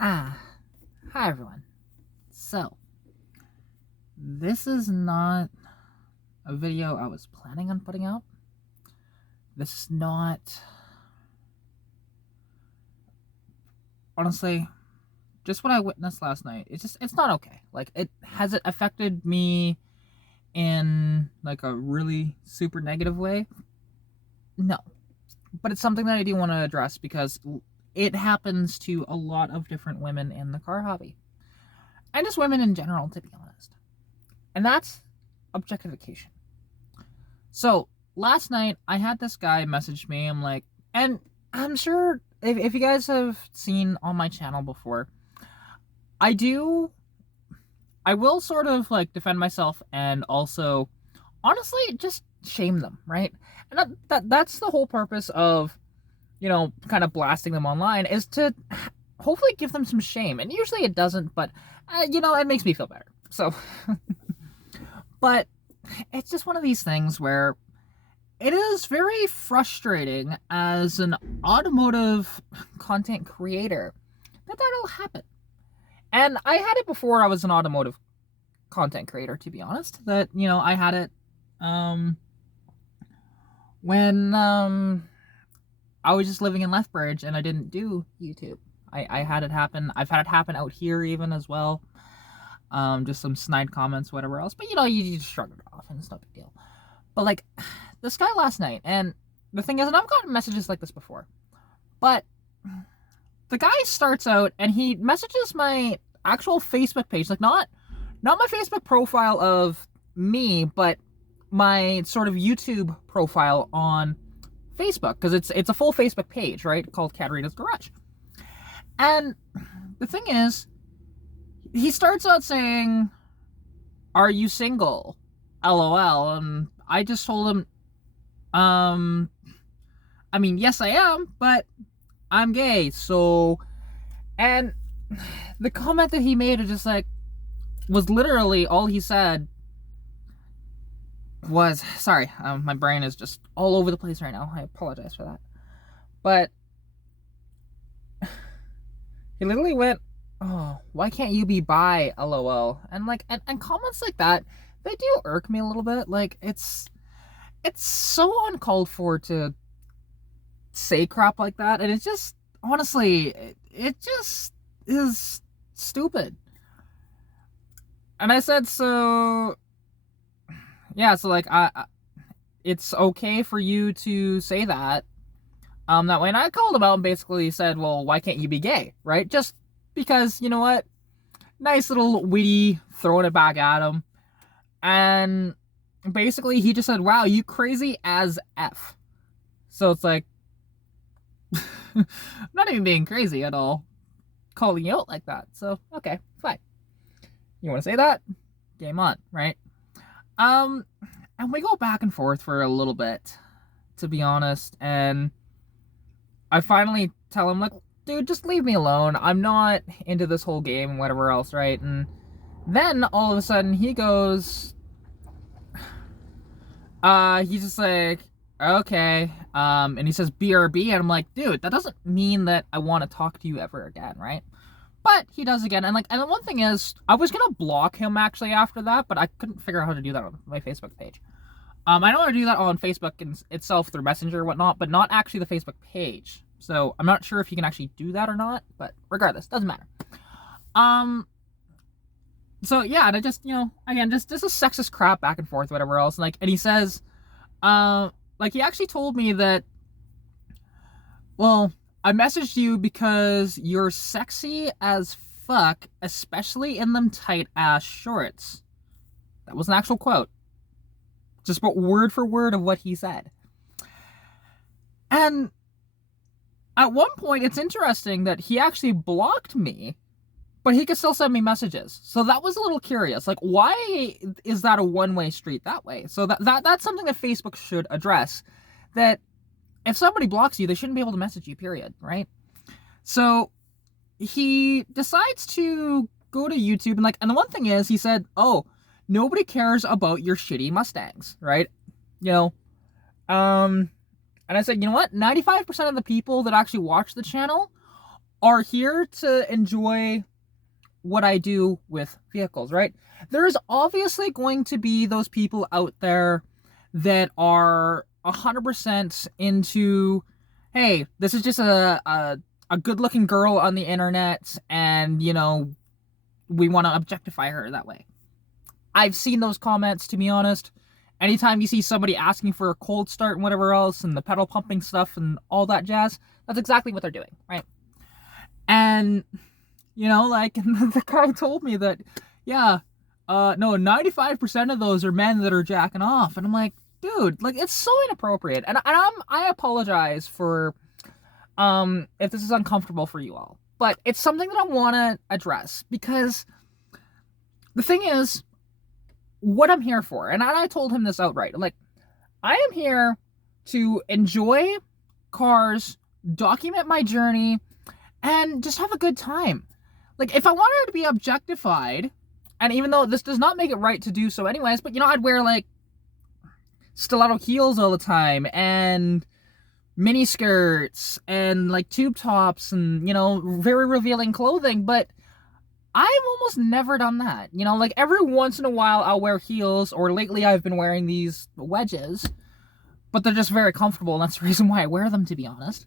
Ah, hi everyone. So, this is not a video I was planning on putting out. This is not, honestly, just what I witnessed last night. It's not okay. Like, has it affected me in, like, a really super negative way? No. But it's something that I do want to address because it happens to a lot of different women in the car hobby. And just women in general, to be honest. And that's objectification. So last night I had this guy message me. I'm like, and I'm sure if you guys have seen on my channel before, I will sort of like defend myself and also honestly just shame them, right? And that's the whole purpose of, kind of blasting them online, is to hopefully give them some shame. And usually it doesn't, but it makes me feel better. So but it's just one of these things where it is very frustrating as an automotive content creator that'll happen. And I had it before I was an automotive content creator, to be honest. That, I had it when I was just living in Lethbridge and I didn't do YouTube. I had it happen. I've had it happen out here even as well. Just some snide comments, whatever else. But you just shrug it off and it's no big deal. But like this guy last night, and the thing is, and I've gotten messages like this before, but the guy starts out and he messages my actual Facebook page, like not my Facebook profile of me, but my sort of YouTube profile on Facebook, because it's a full Facebook page, right, called Katarina's Garage. And the thing is, he starts out saying, "Are you single? LOL." And I just told him, I mean, yes I am, but I'm gay, so... And the comment that he made was literally all he said was, sorry, my brain is just all over the place right now, I apologize for that, but he literally went, "Oh, why can't you be bi, LOL?" And and comments like that, they do irk me a little bit. Like, it's so uncalled for to say crap like that, and it's just, honestly, it just is stupid. And I said, so yeah, so like it's okay for you to say that that way. And I called him out and basically said, well, why can't you be gay, right? Just because, you know what, nice little witty, throwing it back at him. And basically he just said, "Wow, you crazy as F." So it's like, I'm not even being crazy at all, calling you out like that. So okay, fine, you want to say that, game on, right? And we go back and forth for a little bit, to be honest, and I finally tell him, like, dude, just leave me alone, I'm not into this whole game and whatever else, right? And then all of a sudden he goes, he's just like, "Okay," and he says BRB, and I'm like, dude, that doesn't mean that I want to talk to you ever again, right? But he does again, and the one thing is, I was gonna block him actually after that, but I couldn't figure out how to do that on my Facebook page. I know how to do that on Facebook itself through Messenger or whatnot, but not actually the Facebook page. So I'm not sure if you can actually do that or not, but regardless, doesn't matter. So yeah, and I just, again, just a sexist crap back and forth, whatever else. And he says, he actually told me that, well, I messaged you because you're sexy as fuck, especially in them tight ass shorts. That was an actual quote. Just word for word of what he said. And at one point, it's interesting that he actually blocked me, but he could still send me messages. So that was a little curious. Like, why is that a one-way street that way? So that's something that Facebook should address. That if somebody blocks you, they shouldn't be able to message you, period, right? So he decides to go to YouTube, and the one thing is, he said, "Oh, nobody cares about your shitty Mustangs," right? And I said, you know what? 95% of the people that actually watch the channel are here to enjoy what I do with vehicles, right? There's obviously going to be those people out there that are 100% into, hey, this is just a good-looking girl on the internet, and, you know, we want to objectify her that way. I've seen those comments, to be honest. Anytime you see somebody asking for a cold start and whatever else, and the pedal pumping stuff and all that jazz, that's exactly what they're doing, right? And, you know, like, the guy told me that, yeah, no, 95% of those are men that are jacking off. And I'm like, dude, like, it's so inappropriate. And I apologize for, if this is uncomfortable for you all. But it's something that I want to address, because the thing is, what I'm here for, and I told him this outright, like, I am here to enjoy cars, document my journey, and just have a good time. Like, if I wanted to be objectified, and even though this does not make it right to do so anyways, but, you know, I'd wear, like, stiletto heels all the time, and mini skirts, and, like, tube tops, and, you know, very revealing clothing, but I've almost never done that. You know, like, every once in a while I'll wear heels, or lately I've been wearing these wedges, but they're just very comfortable, and that's the reason why I wear them, to be honest.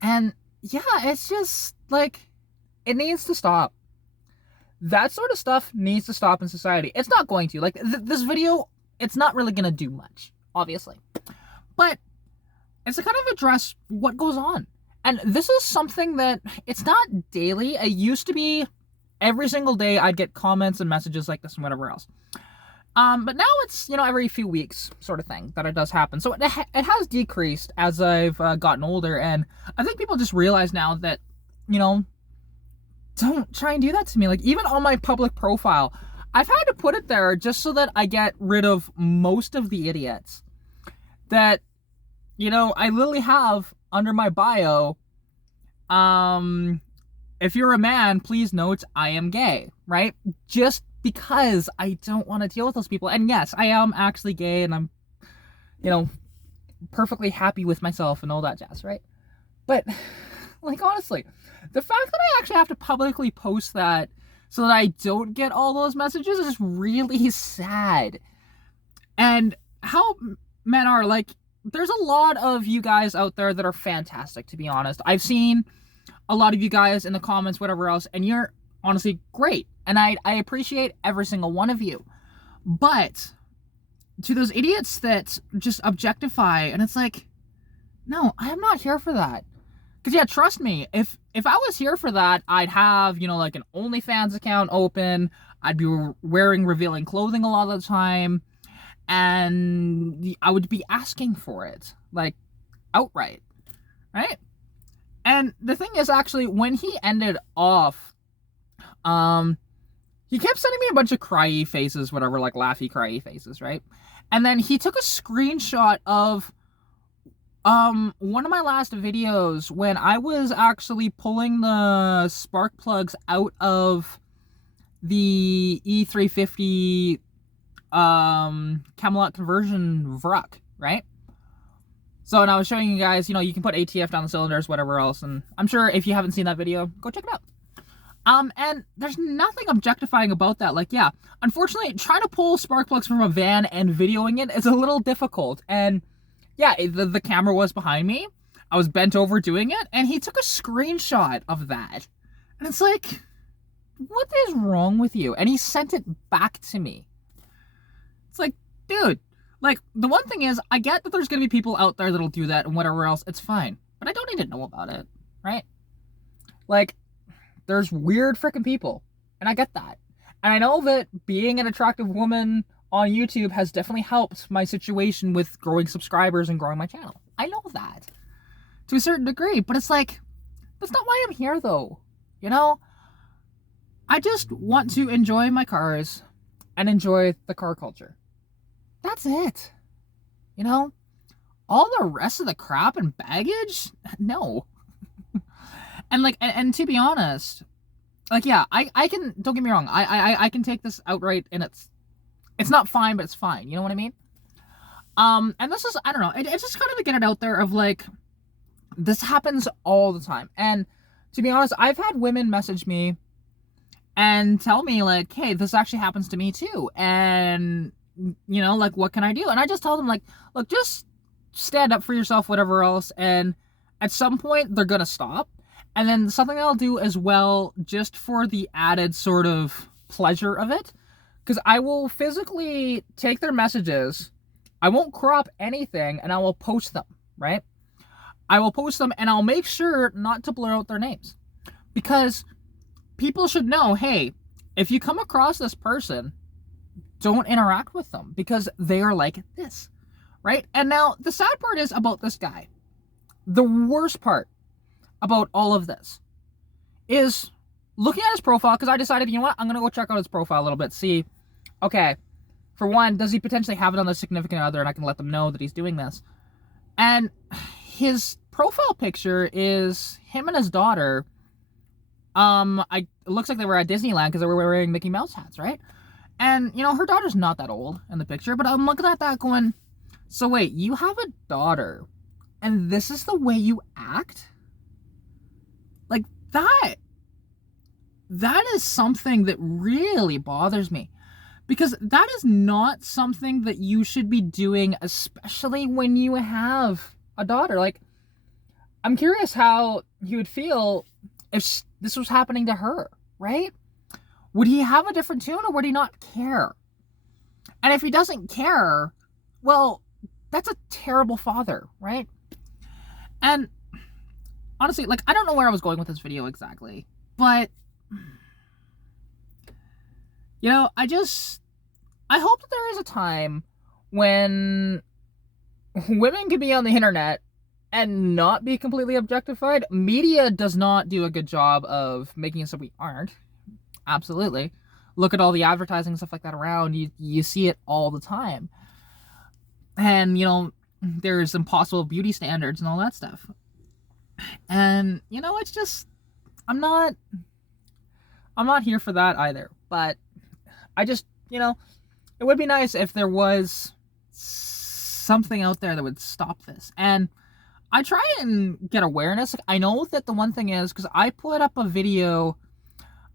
And yeah, it's just, like, it needs to stop. That sort of stuff needs to stop in society. It's not going to. Like, this video, it's not really going to do much, obviously. But it's to kind of address what goes on. And this is something that, it's not daily. It used to be every single day I'd get comments and messages like this and whatever else. But now it's, you know, every few weeks sort of thing that it does happen. So it has decreased as I've gotten older, and I think people just realize now that, you know, don't try and do that to me. Like, even on my public profile, I've had to put it there just so that I get rid of most of the idiots that, you know, I literally have under my bio, if you're a man, please note I am gay, right? Just because I don't want to deal with those people. And yes, I am actually gay, and I'm, you know, perfectly happy with myself and all that jazz, right? But, like, honestly, the fact that I actually have to publicly post that so that I don't get all those messages is really sad. And how men are, like, there's a lot of you guys out there that are fantastic, to be honest. I've seen a lot of you guys in the comments, whatever else, and you're honestly great. And I appreciate every single one of you. But to those idiots that just objectify, and it's like, no, I am not here for that. Because, yeah, trust me, if I was here for that, I'd have, you know, like, an OnlyFans account open, I'd be wearing revealing clothing a lot of the time, and I would be asking for it, like, outright, right? And the thing is, actually, when he ended off, he kept sending me a bunch of cryy faces, whatever, like, laughy cryy faces, right? And then he took a screenshot of one of my last videos when I was actually pulling the spark plugs out of the E350 Camelot conversion Vruck, right? So, and I was showing you guys, you know, you can put ATF down the cylinders, whatever else, and I'm sure if you haven't seen that video, go check it out. And there's nothing objectifying about that. Like, yeah, unfortunately, trying to pull spark plugs from a van and videoing it is a little difficult, and yeah, the camera was behind me, I was bent over doing it, and he took a screenshot of that, and it's like, what is wrong with you? And he sent it back to me. It's like, dude, like, the one thing is, I get that there's gonna be people out there that'll do that and whatever else, it's fine, but I don't need to know about it, right? Like, there's weird freaking people, and I get that. And I know that being an attractive woman on YouTube has definitely helped my situation with growing subscribers and growing my channel. I know that, to a certain degree, but it's like, that's not why I'm here, though, you know? I just want to enjoy my cars and enjoy the car culture. That's it. You know? All the rest of the crap and baggage? No. And, like, and to be honest, like, yeah, I can, don't get me wrong, I can take this outright, and it's not fine, but it's fine, you know what I mean? And this is, I don't know, it's just kind of to get it out there of, like, this happens all the time. And to be honest, I've had women message me and tell me, like, hey, this actually happens to me too. And, you know, like, what can I do? And I just tell them, like, look, just stand up for yourself, whatever else. And at some point, they're going to stop. And then something I'll do as well, just for the added sort of pleasure of it, because I will physically take their messages, I won't crop anything, and I will post them, right? I will post them, and I'll make sure not to blur out their names. Because people should know, hey, if you come across this person, don't interact with them, because they are like this, right? And now, the sad part is about this guy. The worst part about all of this is looking at his profile, because I decided, you know what, I'm going to go check out his profile a little bit, see, okay, for one, does he potentially have another significant other, and I can let them know that he's doing this. And his profile picture is him and his daughter. It looks like they were at Disneyland because they were wearing Mickey Mouse hats, right? And, you know, her daughter's not that old in the picture, but I'm looking at that going, so wait, you have a daughter, and this is the way you act? Like, that is something that really bothers me. Because that is not something that you should be doing, especially when you have a daughter. Like, I'm curious how he would feel if this was happening to her, right? Would he have a different tune, or would he not care? And if he doesn't care, well, that's a terrible father, right? And honestly, like, I don't know where I was going with this video exactly, but, you know, I hope that there is a time when women can be on the internet and not be completely objectified. Media does not do a good job of making it so we aren't. Absolutely. Look at all the advertising and stuff like that around. You see it all the time. And, you know, there's impossible beauty standards and all that stuff. And, you know, it's just, I'm not here for that either. But I just, you know, it would be nice if there was something out there that would stop this. And I try and get awareness. I know that the one thing is, because I put up a video,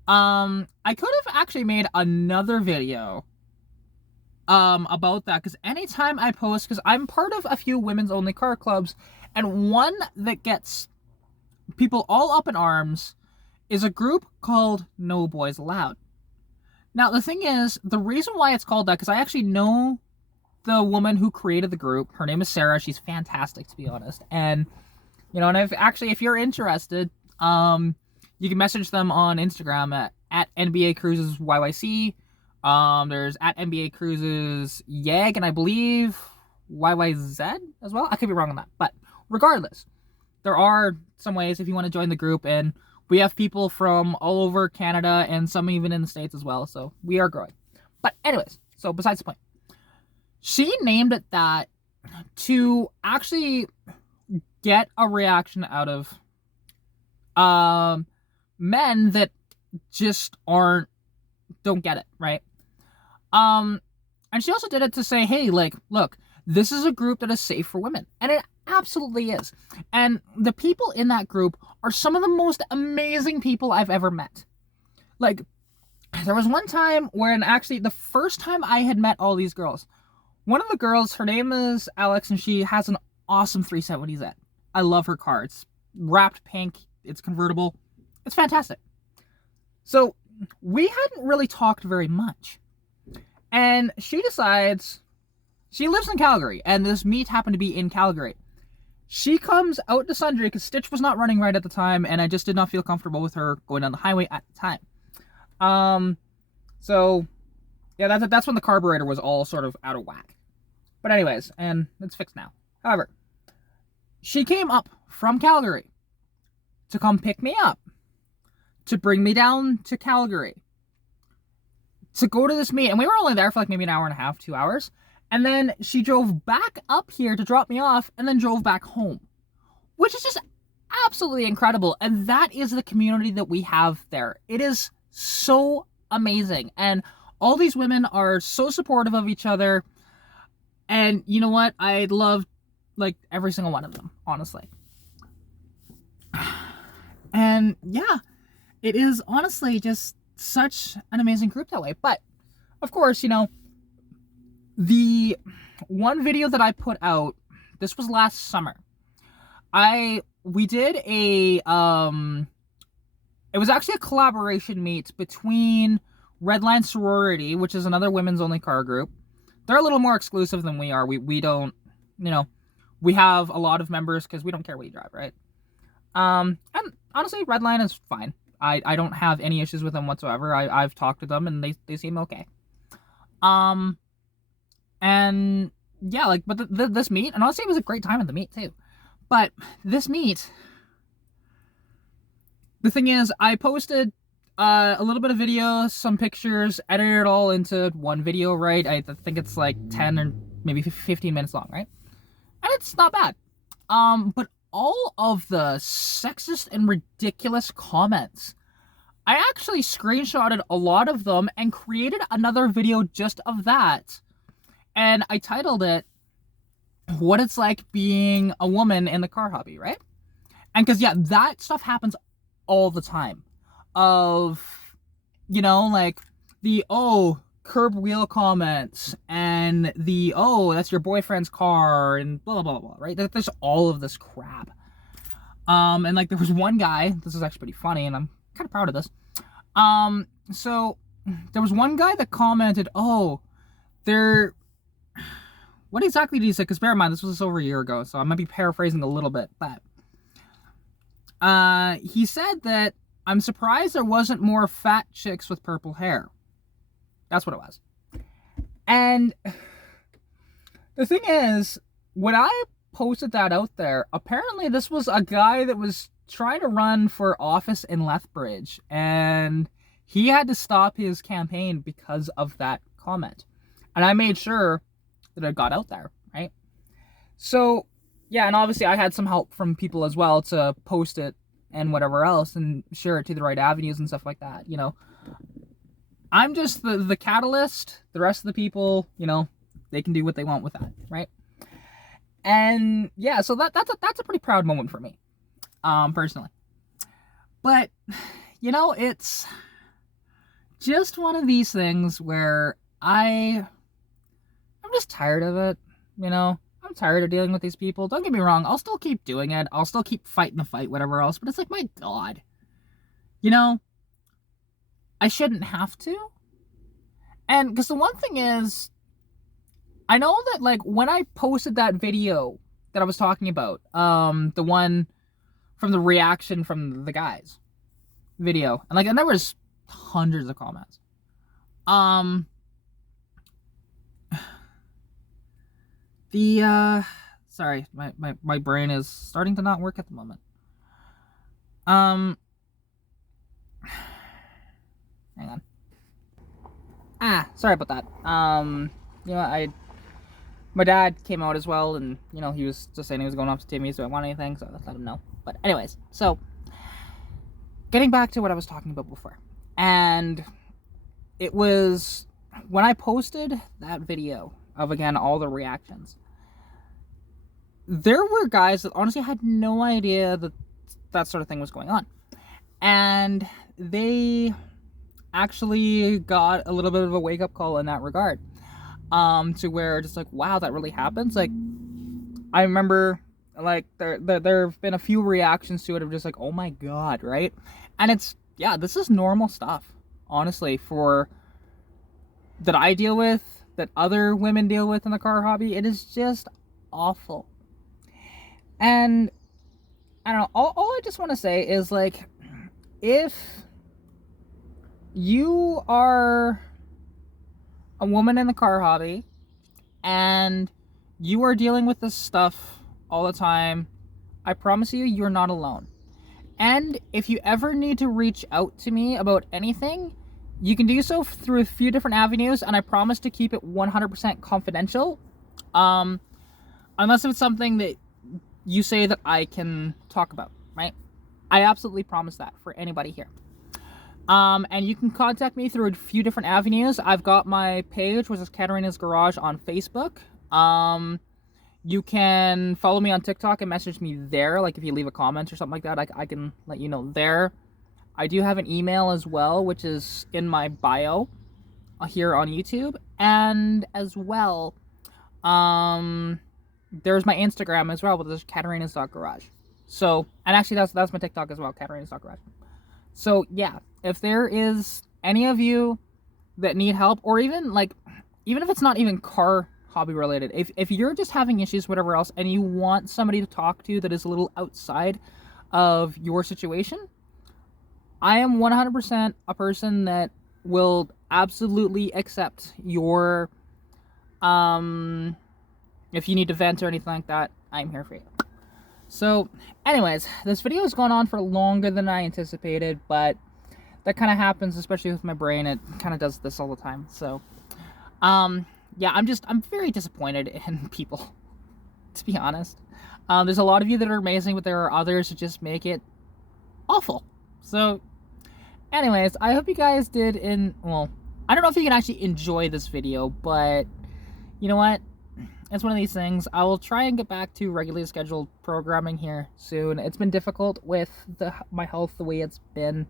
I could have actually made another video about that, because anytime I post, because I'm part of a few women's only car clubs, and one that gets people all up in arms is a group called No Boys Allowed. Now, the thing is, the reason why it's called that, because I actually know the woman who created the group. Her name is Sarah. She's fantastic, to be honest. And, you know, and if you're interested, you can message them on Instagram at NBA Cruises YYC. There's at NBA Cruises YAG, and I believe YYZ as well. I could be wrong on that. But regardless, there are some ways if you want to join the group, and we have people from all over Canada and some even in the States as well, so we are growing. But anyways, so besides the point, she named it that to actually get a reaction out of men that just don't get it, right? And she also did it to say, hey, like, look, this is a group that is safe for women. And it absolutely is. And the people in that group are some of the most amazing people I've ever met. Like, there was one time when actually the first time I had met all these girls, one of the girls, her name is Alex, and she has an awesome 370Z. I love her car. It's wrapped pink. It's convertible. It's fantastic. So we hadn't really talked very much. And she decides, she lives in Calgary, and this meet happened to be in Calgary. She comes out to Sundre because Stitch was not running right at the time, and I just did not feel comfortable with her going down the highway at the time. So yeah, that's when the carburetor was all sort of out of whack. But anyways, and it's fixed now. However, she came up from Calgary to come pick me up, to bring me down to Calgary, to go to this meet, and we were only there for like maybe an hour and a half, 2 hours. And then she drove back up here to drop me off, and then drove back home, which is just absolutely incredible. And that is the community that we have there. It is so amazing. And all these women are so supportive of each other. And you know what? I love, like, every single one of them, honestly. And yeah, it is honestly just such an amazing group that way. But of course, you know, the one video that I put out, this was last summer. We did a it was actually a collaboration meet between Redline Sorority, which is another women's only car group. They're a little more exclusive than we are. We don't, you know, we have a lot of members because we don't care what you drive, right? And honestly, Redline is fine. I don't have any issues with them whatsoever. I've talked to them and they seem okay. And yeah, like, but this meet, and honestly, it was a great time at the meet too. But this meet, the thing is, I posted a little bit of video, some pictures, edited it all into one video, right? I think it's like 10 or maybe 15 minutes long, right? And it's not bad. But all of the sexist and ridiculous comments, I actually screenshotted a lot of them and created another video just of that. And I titled it, "What It's Like Being a Woman in the Car Hobby," right? And because, yeah, that stuff happens all the time. Of, you know, like the, oh, curb wheel comments, and the, oh, that's your boyfriend's car, and blah, blah, blah, right? There's all of this crap. And like there was one guy, this is actually pretty funny, and I'm kind of proud of this. So there was one guy that commented, oh, what exactly did he say? Because bear in mind, this was over a year ago, so I might be paraphrasing a little bit, but he said that, "I'm surprised there wasn't more fat chicks with purple hair." That's what it was. And the thing is, when I posted that out there, apparently this was a guy that was trying to run for office in Lethbridge, and he had to stop his campaign because of that comment. And I made sure that it got out there, right? So, yeah, and obviously I had some help from people as well to post it and whatever else and share it to the right avenues and stuff like that, you know. I'm just the catalyst. The rest of the people, you know, they can do what they want with that, right? And yeah, so that's a pretty proud moment for me, personally. But, you know, it's just one of these things where I'm just tired of it, you know. I'm tired of dealing with these people. Don't get me wrong, I'll still keep doing it. I'll still keep fighting the fight, whatever else. But it's like, my God. You know, I shouldn't have to. And because the one thing is, I know that, like, when I posted that video that I was talking about, the one from the reaction from the guys video, and, like, and there was hundreds of comments. Sorry, my brain is starting to not work at the moment. Hang on. Sorry about that. You know, my dad came out as well, and, you know, he was just saying he was going off to Timmy's, do I want anything, so I let him know. But anyways, so, getting back to what I was talking about before. And it was, when I posted that video of, again, all the reactions, there were guys that honestly had no idea that that sort of thing was going on. And they actually got a little bit of a wake-up call in that regard. To where just like, wow, that really happens. Like, I remember, like, there have been a few reactions to it of just like, oh my God, right? And it's, yeah, this is normal stuff, honestly, for that I deal with, that other women deal with in the car hobby. It is just awful. And I don't know, all I just want to say is, like, if you are a woman in the car hobby and you are dealing with this stuff all the time, I promise you, you're not alone. And if you ever need to reach out to me about anything, you can do so through a few different avenues, and I promise to keep it 100% confidential. Unless it's something that you say that I can talk about, right? I absolutely promise that for anybody here. And you can contact me through a few different avenues. I've got my page, which is Katarina's Garage on Facebook. You can follow me on TikTok and message me there. Like if you leave a comment or something like that, I can let you know there. I do have an email as well, which is in my bio here on YouTube. And as well, there's my Instagram as well, but there's Katarina's.garage. So, and actually that's my TikTok as well, Katarina's.garage. So yeah, if there is any of you that need help, or even if it's not even car hobby related, if you're just having issues, whatever else, and you want somebody to talk to that is a little outside of your situation, I am 100% a person that will absolutely accept your, if you need to vent or anything like that, I'm here for you. So, anyways, this video has gone on for longer than I anticipated, but that kind of happens, especially with my brain. It kind of does this all the time. So, yeah, I'm very disappointed in people, to be honest. There's a lot of you that are amazing, but there are others who just make it awful. So, anyways, I hope you guys did well, I don't know if you can actually enjoy this video, but you know what? It's one of these things. I will try and get back to regularly scheduled programming here soon. It's been difficult with my health the way it's been.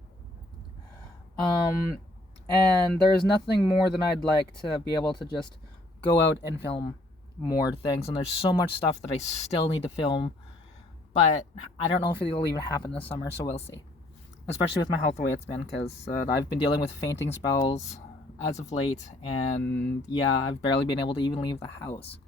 And there's nothing more than I'd like to be able to just go out and film more things. And there's so much stuff that I still need to film. But I don't know if it'll even happen this summer, so we'll see. Especially with my health the way it's been, because I've been dealing with fainting spells as of late. And yeah, I've barely been able to even leave the house.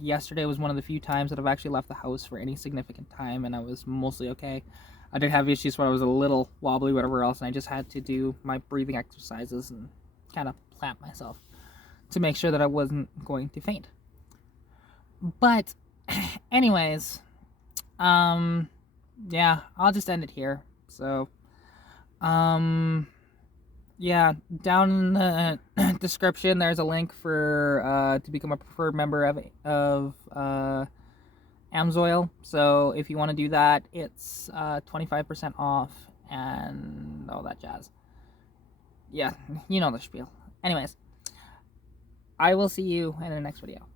Yesterday was one of the few times that I've actually left the house for any significant time, and I was mostly okay. I did have issues where I was a little wobbly, whatever else, and I just had to do my breathing exercises and kind of plant myself to make sure that I wasn't going to faint. But anyways, yeah, I'll just end it here. So, yeah, down in the description there's a link for to become a preferred member of Amsoil. So if you want to do that, it's 25% off and all that jazz. Yeah, you know the spiel. Anyways, I will see you in the next video.